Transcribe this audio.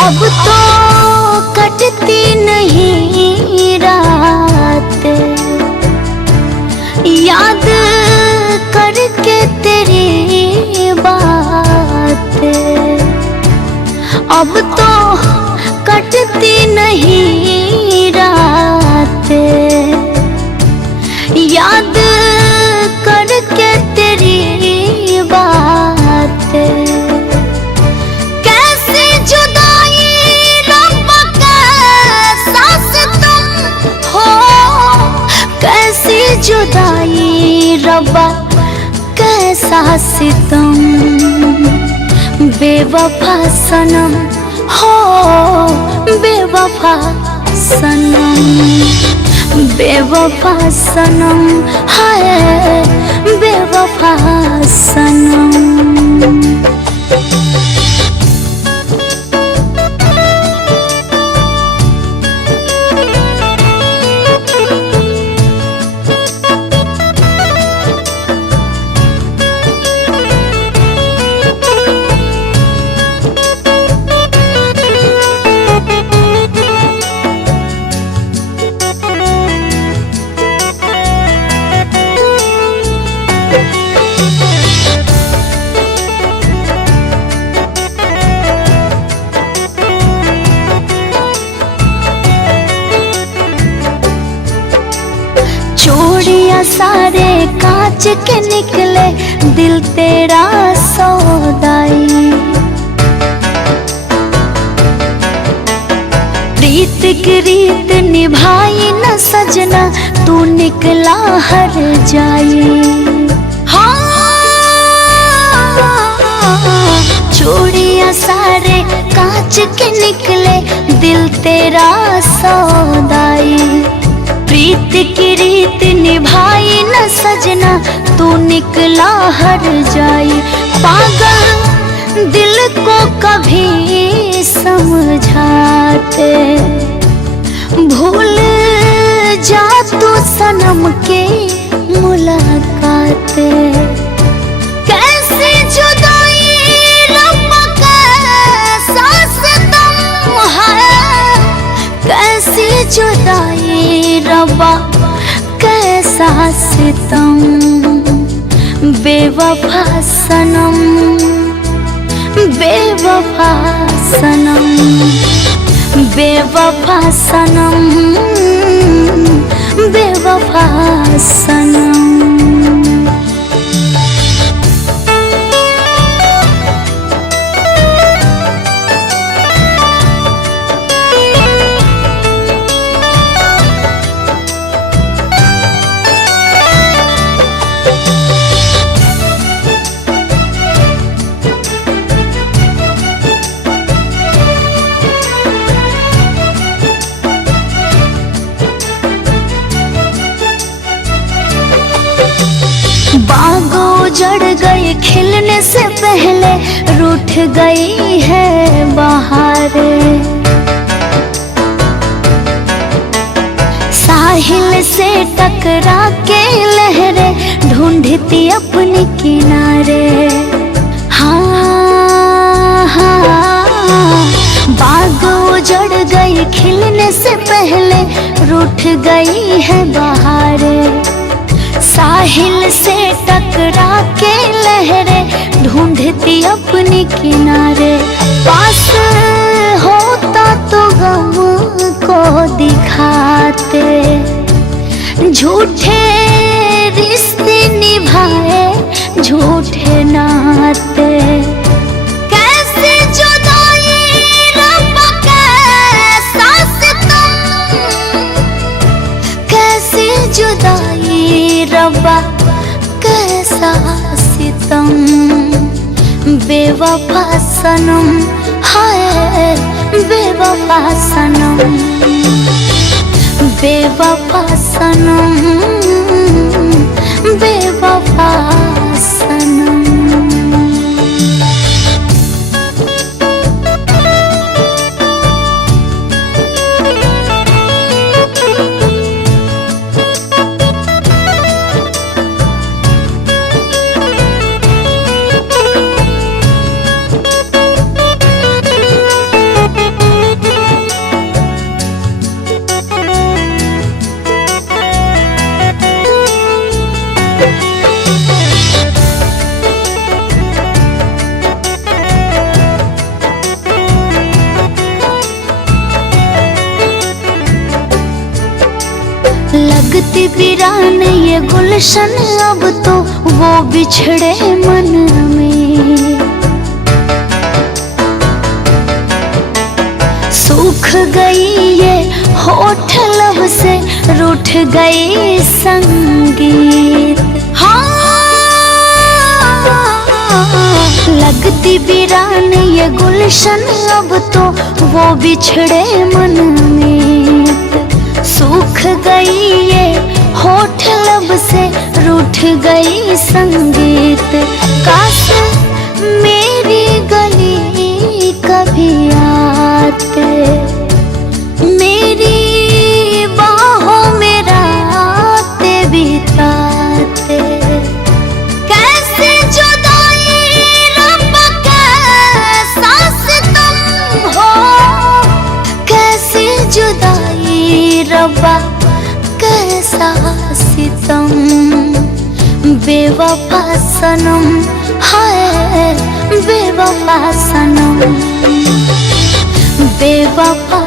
अब तो कटती नहीं रात, याद करके तेरी बात। अब तो कटती नहीं रात, याद करके तेरी बात। कैसी जुदाई रब्बा कैसा सितम हो, कैसी जुदाई रब्बा कैसा सितम। बेवफा सनम हो, बेवफा सनम, बेवफा सनम है, बेवफा सनम। चूड़ियां सारे कांच के निकले, दिल तेरा सौदाई। प्रीत की रीत निभाई न सजना, तू निकला हर जाई। चूड़ियां सारे कांच के निकले, दिल तेरा सौदाई। प्रीत की रीत निभाई न सजना, तू निकला हर जाई। पागल दिल को कभी समझाते, भूल जा तू सनम के मुलाकात। कैसी जुदाई रब्बा कैसा सितम है, कैसी जुदाई रब्बा कैसा सितम। बेवफा सनम, बेवफा सनम, बेवफा सनम, बेवफा सनम। बागों जड़ गई खिलने से पहले, रूठ गई है बहारें। साहिल से टकरा के लहरें ढूंढती अपने किनारे। हाँ हाँ, बागों जड़ गई खिलने से पहले, रूठ गई है बहारें। साहिल से टकरा के लहरें ढूंढती अपने किनारे। पास होता तो गम को दिखाते, झूठे रिश्ते निभाए झूठे नाते। कैसी जुदाई रब्बा कैसा सितम, कैसी जुदाई रब्बा कैसा सितम। बेवफा सनम है, बेवफा सनम, बेवफा सनम, बेवफा सनम। लगती वीरान ये गुलशन अब तो वो बिछड़े मन में। सूख गई ये होठ लब से रूठ गई संगीत। लगती वीरान ये गुलशन अब तो वो बिछड़े मन में। सूख गई ये होठ लब से रूठ गई संगीत। काश मेरी गली कभी आते, मेरी बाहों में रातें बिताते। कैसे जुदाई रब कैसा सितम हो, कैसे जुदाई रब्बा कैसा सितम। बेवफा सनम हाय बेवफा सनम, बेवफा